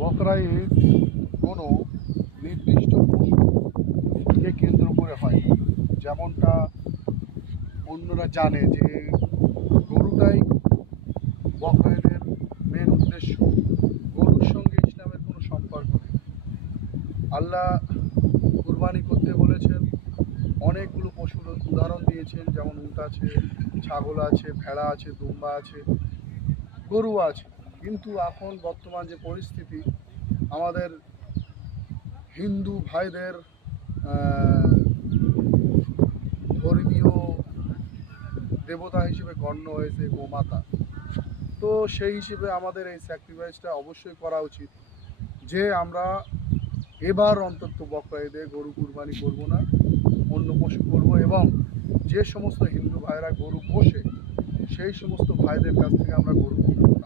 বকরা ঈদ কোনো নির্দিষ্ট পশুকে কেন্দ্র করে হয়, যেমনটা অন্যরা জানে যে গরুটাই বকরা ঈদের মেন উদ্দেশ্য। গরুর সঙ্গে ইসলামের কোনো সম্পর্ক নেই। আল্লাহ কুরবানি করতে বলেছেন, অনেকগুলো পশুর উদাহরণ দিয়েছেন, যেমন উট আছে, ছাগল আছে, ভেড়া আছে, দুম্বা আছে, গরু আছে। কিন্তু এখন বর্তমান যে পরিস্থিতি, আমাদের হিন্দু ভাইদের ধর্মীয় দেবতা হিসেবে গণ্য হয়েছে গোমাতা। তো সেই হিসেবে আমাদের এই স্যাক্রিফাইসটা অবশ্যই করা উচিত যে আমরা এবার অন্তত বকরা ঈদে গরু কুরবানি করব না, অন্য পশু করব। এবং যে সমস্ত হিন্দু ভাইরা গরু পোষে সেই সমস্ত ভাইদের কাছ থেকে আমরা গরু কিনব।